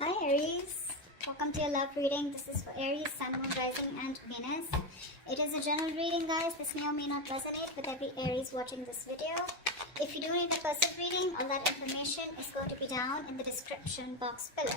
Hi Aries, welcome to your love reading. This is for Aries, Sun, Moon, Rising and Venus. It is a general reading, guys. This may or may not resonate with every Aries watching this video. If you do need a personal reading, all that information is going to be down in the description box below.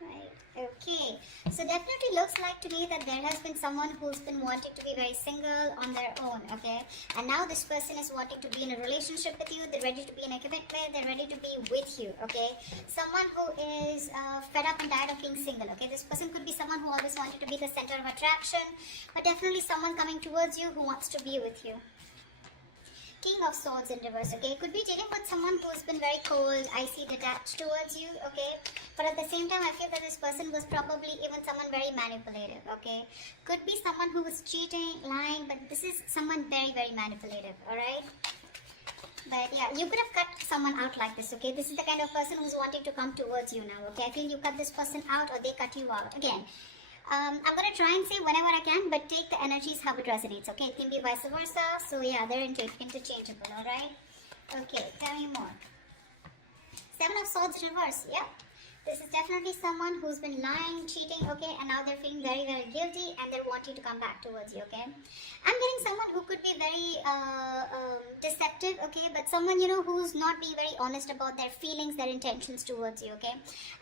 Right, okay. So definitely looks like to me that there has been someone who's been wanting to be very single on their own, okay? And now this person is wanting to be in a relationship with you. They're ready to be in a commitment. They're ready to be with you, okay? Someone who is fed up and tired of being single, okay? This person could be someone who always wanted to be the center of attraction, but definitely someone coming towards you who wants to be with you. King of Swords in reverse, okay? Could be dealing with someone who's been very cold, icy, detached towards you, okay? But at the same time, I feel that this person was probably even someone very manipulative, okay? Could be someone who was cheating, lying, but this is someone very, very manipulative, alright? But yeah, you could have cut someone out like this, okay? This is the kind of person who's wanting to come towards you now, okay? I feel you cut this person out or they cut you out. Again, I'm going to try and say whenever I can, but take the energies how it resonates, okay? It can be vice versa. So yeah, they're interchangeable, alright? Okay, tell me more. Seven of Swords reverse, yeah. This is definitely someone who's been lying, cheating, okay? And now they're feeling very, very guilty and they're wanting to come back towards you, okay? I'm getting someone who could be very deceptive, okay? But someone, you know, who's not being very honest about their feelings, their intentions towards you, okay?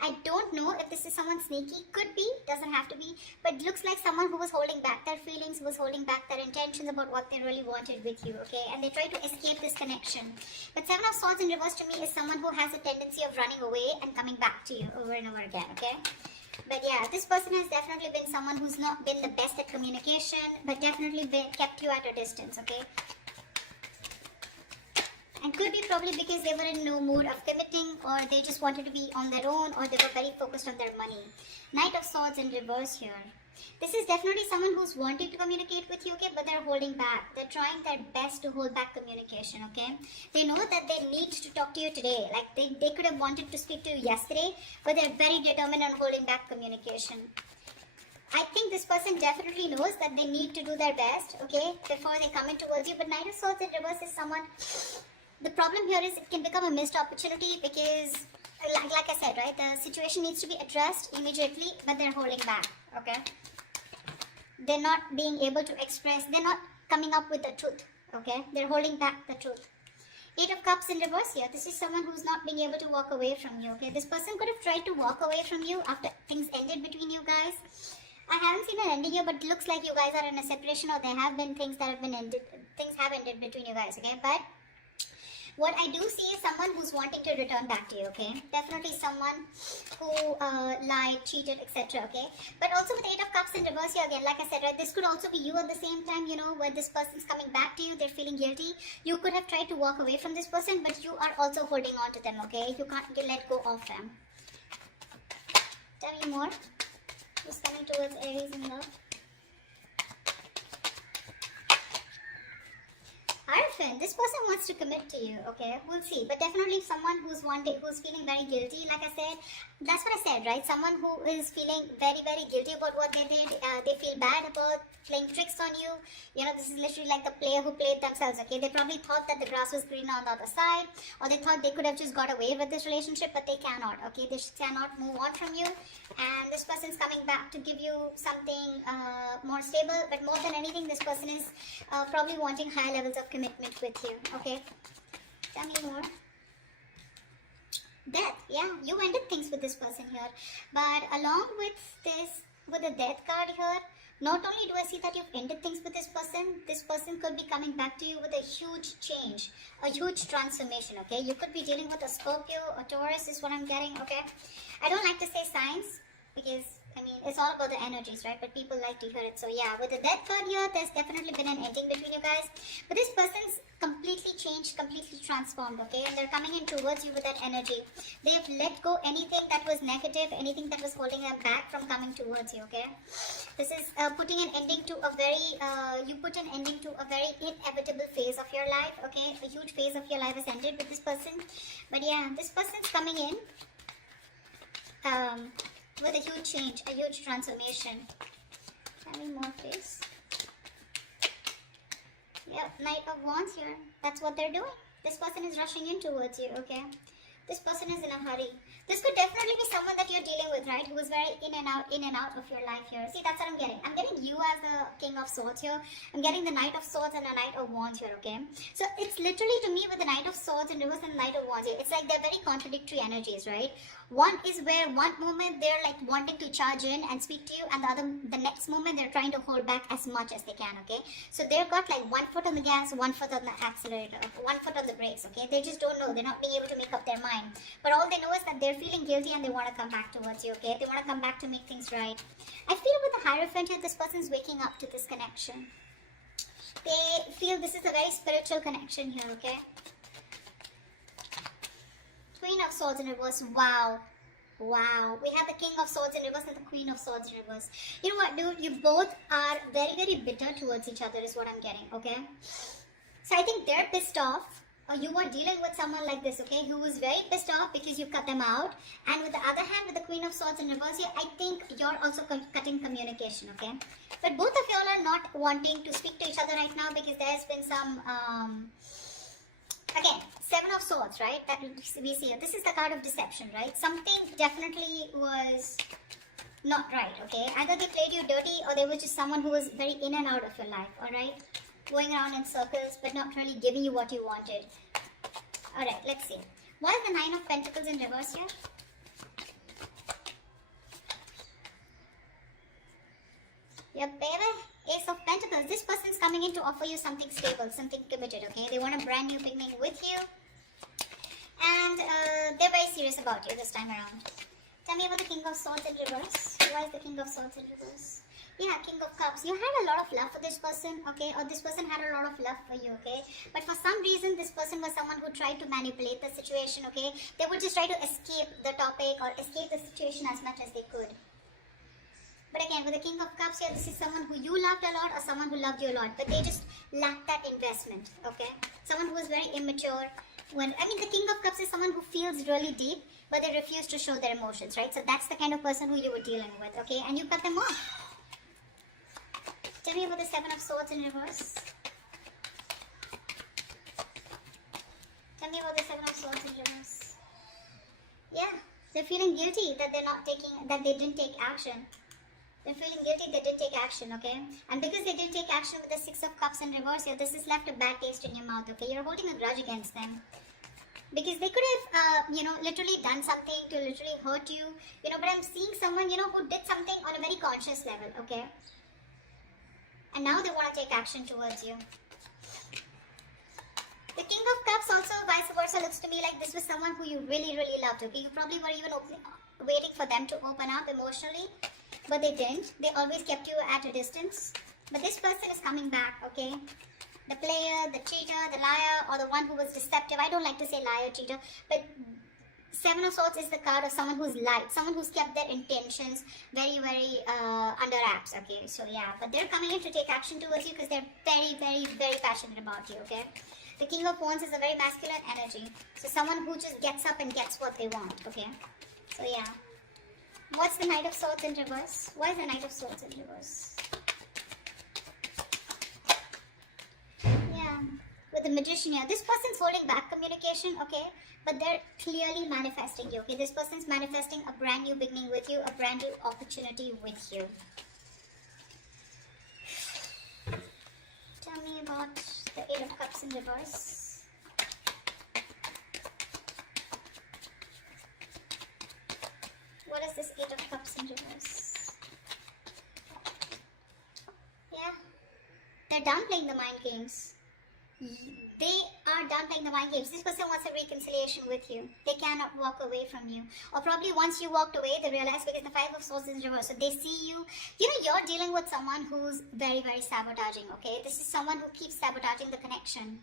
I don't know if this is someone sneaky. Could be, doesn't have to be. But it looks like someone who was holding back their feelings, who was holding back their intentions about what they really wanted with you, okay? And they try to escape this connection. But Seven of Swords in reverse to me is someone who has a tendency of running away and coming back to you over and over again, okay? But yeah, this person has definitely been someone who's not been the best at communication, but definitely kept you at a distance, okay? And could be probably because they were in no mood of committing, or they just wanted to be on their own, or they were very focused on their money. Knight of Swords in reverse here. This is definitely someone who's wanting to communicate with you, okay, but they're holding back. They're trying their best to hold back communication, okay? They know that they need to talk to you today. Like, they could have wanted to speak to you yesterday, but they're very determined on holding back communication. I think this person definitely knows that they need to do their best, okay, before they come in towards you. But Knight of Swords in reverse is someone... The problem here is it can become a missed opportunity because, like I said, right, the situation needs to be addressed immediately, but they're holding back, okay? They're not being able to express, they're not coming up with the truth, okay? They're holding back the truth. Eight of Cups in reverse here. This is someone who's not being able to walk away from you, okay? This person could have tried to walk away from you after things ended between you guys. I haven't seen an ending here, but it looks like you guys are in a separation, or there have been things that have been ended, things have ended between you guys, okay? But what I do see is someone who's wanting to return back to you, okay? Definitely someone who lied, cheated, etc., okay? But also with Eight of Cups in reverse here again, like I said, right, this could also be you at the same time, you know, where this person's coming back to you, they're feeling guilty. You could have tried to walk away from this person, but you are also holding on to them, okay? You can't let go of them. Tell me more. Who's coming towards Aries in love? Hierophant, this person wants to commit to you, okay? We'll see. But definitely someone who's feeling very guilty, like I said. That's what I said, right? Someone who is feeling very, very guilty about what they did. They feel bad about playing tricks on you. You know, this is literally like the player who played themselves, okay? They probably thought that the grass was greener on the other side, or they thought they could have just got away with this relationship, but they cannot, okay? They cannot move on from you. And this person's coming back to give you something more stable. But more than anything, this person is probably wanting high levels of commitment with you, okay? Tell me more. Death, yeah, you ended things with this person here. But along with this, with the Death card here, not only do I see that you've ended things with this person could be coming back to you with a huge change, a huge transformation, okay? You could be dealing with a Scorpio or Taurus is what I'm getting, okay? I don't like to say signs because, I mean, it's all about the energies, right? But people like to hear it. So yeah, with the Death card here, there's definitely been an ending between you guys. But this person's completely changed, completely transformed, okay? And they're coming in towards you with that energy. They've let go anything that was negative, anything that was holding them back from coming towards you, okay? This is putting an ending to a very, you put an ending to a very inevitable phase of your life, okay? A huge phase of your life has ended with this person. But yeah, this person's coming in with a huge change, a huge transformation. Tell me more, please. Yep, Knight of Wands here. That's what they're doing. This person is rushing in towards you, okay? This person is in a hurry. This could definitely be someone that you're dealing with, right? Who is very in and out of your life here. See, that's what I'm getting. I'm getting you as the King of Swords here. I'm getting the Knight of Swords and a Knight of Wands here, okay? So it's literally to me with the Knight of Swords in reverse and the Knight of Wands here. It's like they're very contradictory energies, right? One is where one moment they're like wanting to charge in and speak to you, and the next moment they're trying to hold back as much as they can, okay? So they've got like 1 foot on the gas, 1 foot on the accelerator, 1 foot on the brakes, okay? They just don't know. They're not being able to make up their mind. But all they know is that they're feeling guilty and they want to come back towards you, okay? They want to come back to make things right. I feel with the Hierophant here, this person's waking up to this connection. They feel this is a very spiritual connection here, okay? Queen of Swords in reverse. Wow. Wow. We have the King of Swords in reverse and the Queen of Swords in reverse. You know what, dude? You both are very, very bitter towards each other is what I'm getting, okay? So I think they're pissed off. Or you are dealing with someone like this, okay? Who is very pissed off because you cut them out. And with the other hand, with the Queen of Swords in reverse here, I think you're also cutting communication, okay? But both of y'all are not wanting to speak to each other right now because there's been some... Again, 7 of Swords, right? That we see here. This is the card of deception, right? Something definitely was not right, okay? Either they played you dirty or they were just someone who was very in and out of your life, alright? Going around in circles but not really giving you what you wanted. Alright, let's see. Why is the 9 of Pentacles in reverse here? Yep, baby. Ace of Pentacles. This person's coming in to offer you something stable, something committed, okay? They want a brand new beginning with you. And they're very serious about you this time around. Tell me about the King of Swords in reverse. Why is the King of Swords in reverse? Yeah, King of Cups. You had a lot of love for this person, okay? Or this person had a lot of love for you, okay? But for some reason, this person was someone who tried to manipulate the situation, okay? They would just try to escape the topic or escape the situation as much as they could. But again, with the King of Cups here, this is someone who you loved a lot or someone who loved you a lot. But they just lacked that investment, okay? Someone who is very immature. The King of Cups is someone who feels really deep, but they refuse to show their emotions, right? So that's the kind of person who you were dealing with, okay? And you cut them off. Tell me about the 7 of Swords in reverse. Tell me about the 7 of Swords in reverse. Yeah, they're feeling guilty that they didn't take action. They're feeling guilty they didn't take action, okay? And because they didn't take action with the 6 of Cups in reverse here, this has left a bad taste in your mouth, okay? You're holding a grudge against them. Because they could have, literally done something to literally hurt you, but I'm seeing someone, who did something on a very conscious level, okay? And now they want to take action towards you. The King of Cups also, vice versa, looks to me like this was someone who you really, really loved, okay? You probably were even waiting for them to open up emotionally, but they didn't. They always kept you at a distance. But this person is coming back, okay? The player, the cheater, the liar, or the one who was deceptive. I don't like to say liar, cheater, but 7 of Swords is the card of someone who's lied, someone who's kept their intentions very, very under wraps, okay? So yeah, but they're coming in to take action towards you because they're very, very, very passionate about you, okay? The King of Wands is a very masculine energy. So someone who just gets up and gets what they want, okay? So yeah. What's the Knight of Swords in reverse? Why is the Knight of Swords in reverse? Yeah. With the Magician here. This person's holding back communication, okay? But they're clearly manifesting you, okay? This person's manifesting a brand new beginning with you, a brand new opportunity with you. Tell me about the 8 of Cups in reverse. What is this 8 of Cups in reverse? Yeah. They're done playing the mind games. They are done playing the mind games. This person wants a reconciliation with you. They cannot walk away from you. Or probably once you walked away, they realize because the 5 of Swords is in reverse. So they see you. You're dealing with someone who's very, very sabotaging, okay? This is someone who keeps sabotaging the connection.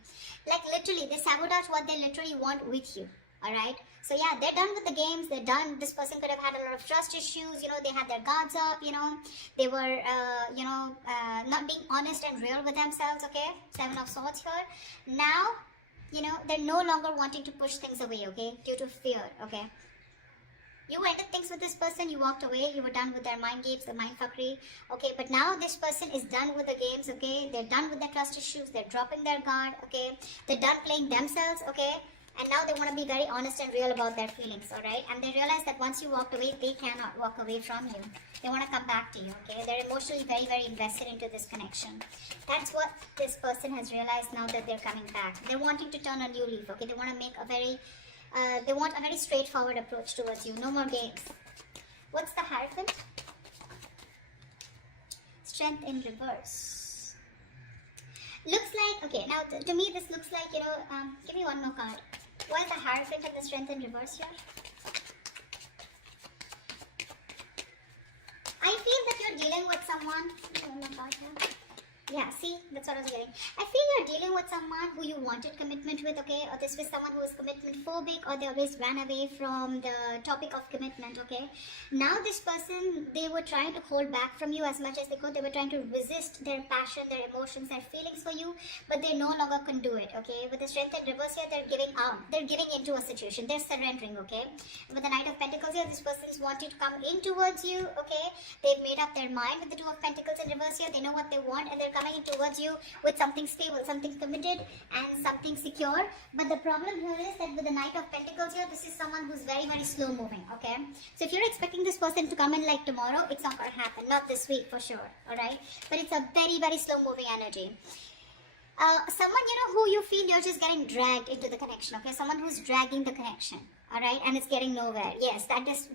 Like literally, they sabotage what they literally want with you. Alright? So yeah, they're done with the games. They're done. This person could have had a lot of trust issues. They had their guards up, They were, not being honest and real with themselves, okay? 7 of Swords here. Now, they're no longer wanting to push things away, okay? Due to fear, okay? You ended things with this person, you walked away, you were done with their mind games, the mind fuckery, okay? But now this person is done with the games, okay? They're done with their trust issues, they're dropping their guard, okay? They're done playing themselves, okay? And now they want to be very honest and real about their feelings, alright? And they realize that once you walked away, they cannot walk away from you. They want to come back to you, okay? They're emotionally very, very invested into this connection. That's what this person has realized now that they're coming back. They're wanting to turn a new leaf, okay? They want to make a very, they want a very straightforward approach towards you. No more games. What's the Hierophant? Strength in reverse. Looks like, okay, now to me this looks like, you know, give me one more card. Why is the Hierophant and the Strength in reverse here? I feel that you're dealing with someone. One more card here. Yeah, see, that's what I was getting. I feel you're dealing with someone who you wanted commitment with, okay? Or this was someone who was commitment phobic, or they always ran away from the topic of commitment, okay? Now this person, they were trying to hold back from you as much as they could. They were trying to resist their passion, their emotions, their feelings for you, but they no longer can do it, okay? With the Strength in reverse here, they're giving out. They're giving into a situation. They're surrendering, okay? With the Knight of Pentacles here, this person is wanting to come in towards you, okay? They've made up their mind. With the Two of Pentacles in reverse here, they know what they want, and they're coming in towards you with something stable, something committed, and something secure. But the problem here is that with the Knight of Pentacles here, this is someone who's very, very slow moving, okay? So if you're expecting this person to come in like tomorrow, it's not going to happen. Not this week for sure, alright? But it's a very, very slow moving energy. Someone, you know, who you feel you're just getting dragged into the connection, okay? Someone who's dragging the connection, alright? And it's getting nowhere. Yes, that is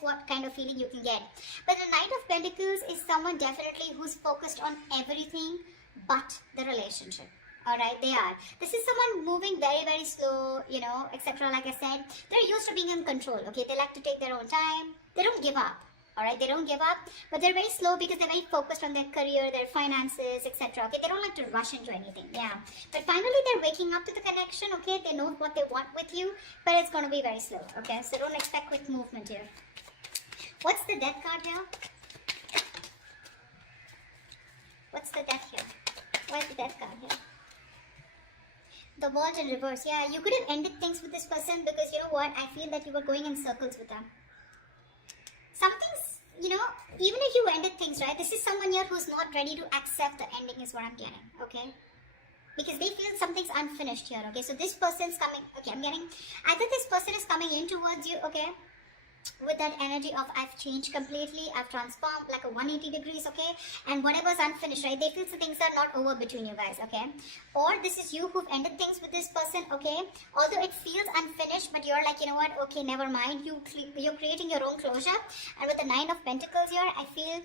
what kind of feeling you can get. But the Knight of Pentacles is someone definitely who's focused on everything but the relationship. Alright, they are. This is someone moving very, very slow, you know, etc. Like I said, they're used to being in control, okay? They like to take their own time. They don't give up. Alright, they don't give up, but they're very slow because they're very focused on their career, their finances, etc. Okay, they don't like to rush into anything, yeah. But finally, they're waking up to the connection, okay? They know what they want with you, but it's going to be very slow, okay? So don't expect quick movement here. What's the Death card here? What's the Death here? Why is the Death card here? The World in reverse, yeah. You could have ended things with this person because, you know what? I feel that you were going in circles with them. Something's, you know, even if you ended things, right, this is someone here who's not ready to accept the ending is what I'm getting, okay? Because they feel something's unfinished here, okay? So this person's coming, okay, I'm getting, either this person is coming in towards you, okay? With that energy of I've changed completely, I've transformed like a 180 degrees, okay? And whatever's unfinished, right? They feel the things are not over between you guys, okay? Or this is you who've ended things with this person, okay? Although it feels unfinished, but you're like, you know what? Okay, never mind. You're creating your own closure. And with the Nine of Pentacles here, I feel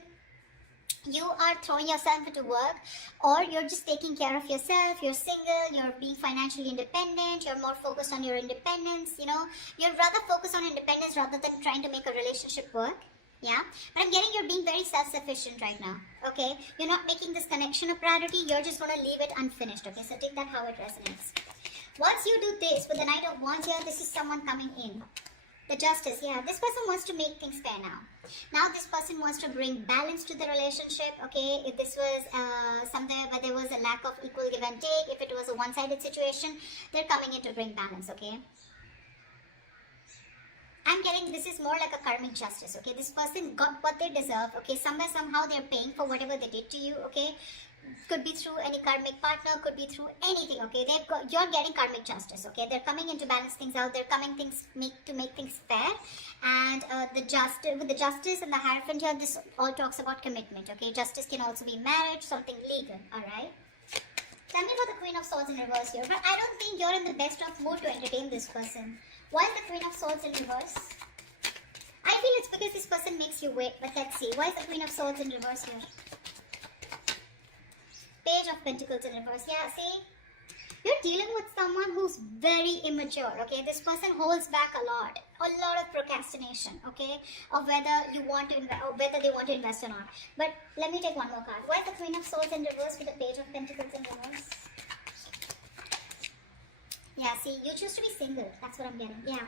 you are throwing yourself into work, or you're just taking care of yourself. You're single, you're being financially independent, you're more focused on your independence, you know, you're rather focused on independence rather than trying to make a relationship work. Yeah, but I'm getting you're being very self-sufficient right now, okay? You're not making this connection a priority, you're just going to leave it unfinished, okay? So take that how it resonates. Once you do this, with the Knight of Wands here, this is someone coming in. The Justice, yeah, this person wants to make things fair now. Now this person wants to bring balance to the relationship, okay? If this was somewhere where there was a lack of equal give and take, if it was a one-sided situation, they're coming in to bring balance, okay? I'm getting this is more like a karmic justice, okay? This person got what they deserve, okay? Somewhere, somehow they're paying for whatever they did to you, okay? Could be through any karmic partner, could be through anything, okay? You're getting karmic justice, okay? They're coming in to balance things out. They're coming to make things fair. And with the Justice and the Hierophant here, this all talks about commitment, okay? Justice can also be marriage, something legal, all right? Tell me about the Queen of Swords in reverse here. But I don't think you're in the best of mood to entertain this person. Why is the Queen of Swords in reverse? I feel it's because this person makes you wait, but let's see. Why is the Queen of Swords in reverse here? Page of Pentacles in reverse. Yeah, see? You're dealing with someone who's very immature, okay? This person holds back a lot of procrastination, okay? Of whether you want to invest, or whether they want to invest or not. But let me take one more card. Why is the Queen of Swords in reverse with the Page of Pentacles in reverse? Yeah, see, you choose to be single. That's what I'm getting. Yeah.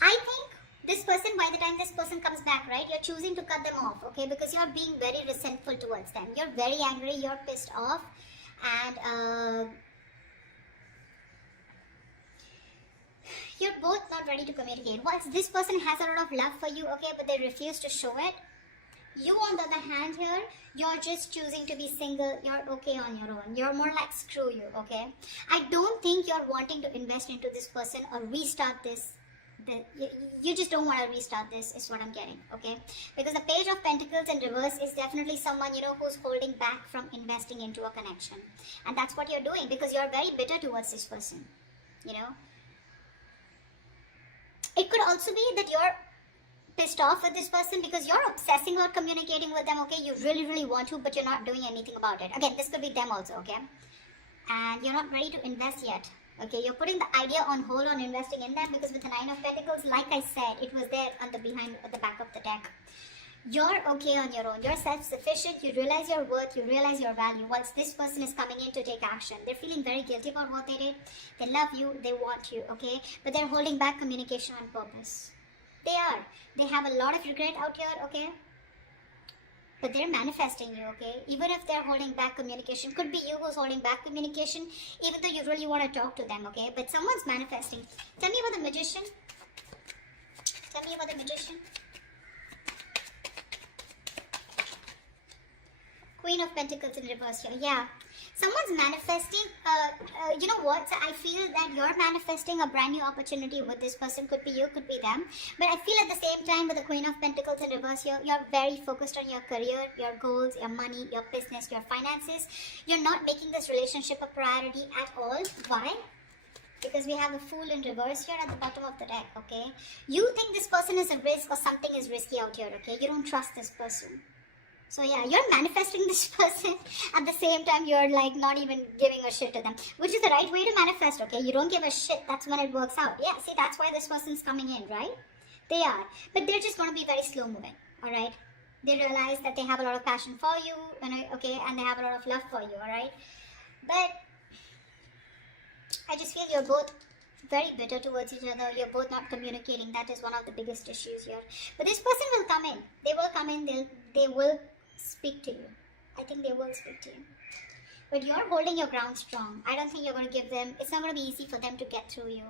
I think this person, by the time this person comes back, right, you're choosing to cut them off, okay? Because you're being very resentful towards them. You're very angry, you're pissed off. And you're both not ready to communicate. Once this person has a lot of love for you, okay, but they refuse to show it. You, on the other hand, here, you're just choosing to be single. You're okay on your own. You're more like screw you, okay? I don't think you're wanting to invest into this person or restart this. You just don't want to restart this, is what I'm getting, okay? Because the Page of Pentacles in reverse is definitely someone, you know, who's holding back from investing into a connection. And that's what you're doing because you're very bitter towards this person, you know? It could also be that you're pissed off with this person because you're obsessing about communicating with them, okay? You really want to, but you're not doing anything about it. Again, this could be them also, okay? And you're not ready to invest yet, okay? You're putting the idea on hold on investing in that because with the Nine of Pentacles, like I said, it was there on the behind at the back of the deck. You're okay on your own. You're self-sufficient. You realize your worth. You realize your value. Once this person is coming in to take action, they're feeling very guilty about what they did. They love you. They want you, okay? But they're holding back communication on purpose. They are. They have a lot of regret out here, okay? But they're manifesting you, okay? Even if they're holding back communication, could be you who's holding back communication, even though you really want to talk to them, okay? But someone's manifesting. Tell me about the Magician. Tell me about the Magician. Queen of Pentacles in reverse here. Yeah. Someone's manifesting, you know what? So I feel that you're manifesting a brand new opportunity with this person. Could be you, could be them. But I feel at the same time with the Queen of Pentacles in reverse here, you're very focused on your career, your goals, your money, your business, your finances. You're not making this relationship a priority at all. Why? Because we have a Fool in reverse here at the bottom of the deck, okay? You think this person is a risk or something is risky out here, okay? You don't trust this person. So yeah, you're manifesting this person. At the same time, you're like not even giving a shit to them. Which is the right way to manifest, okay? You don't give a shit. That's when it works out. Yeah, see, that's why this person's coming in, right? They are. But they're just going to be very slow moving, alright? They realize that they have a lot of passion for you, okay? And they have a lot of love for you, alright? But I just feel you're both very bitter towards each other. You're both not communicating. That is one of the biggest issues here. But this person will come in. They will come in. They will speak to you. I think they will speak to you. But you're holding your ground strong. I don't think you're going to give them, it's not going to be easy for them to get through you.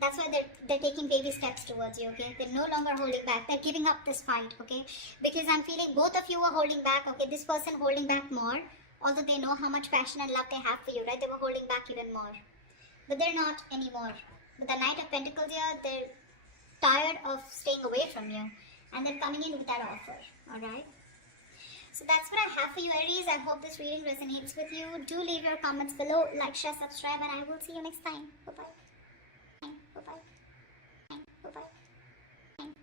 That's why they're taking baby steps towards you, okay? They're no longer holding back. They're giving up this fight, okay? Because I'm feeling both of you are holding back, okay? This person holding back more, although they know how much passion and love they have for you, right? They were holding back even more. But they're not anymore. With the Knight of Pentacles here, they're tired of staying away from you. And they're coming in with that offer, alright? So that's what I have for you, Aries. I hope this reading resonates with you. Do leave your comments below, like, share, subscribe, and I will see you next time. Bye-bye.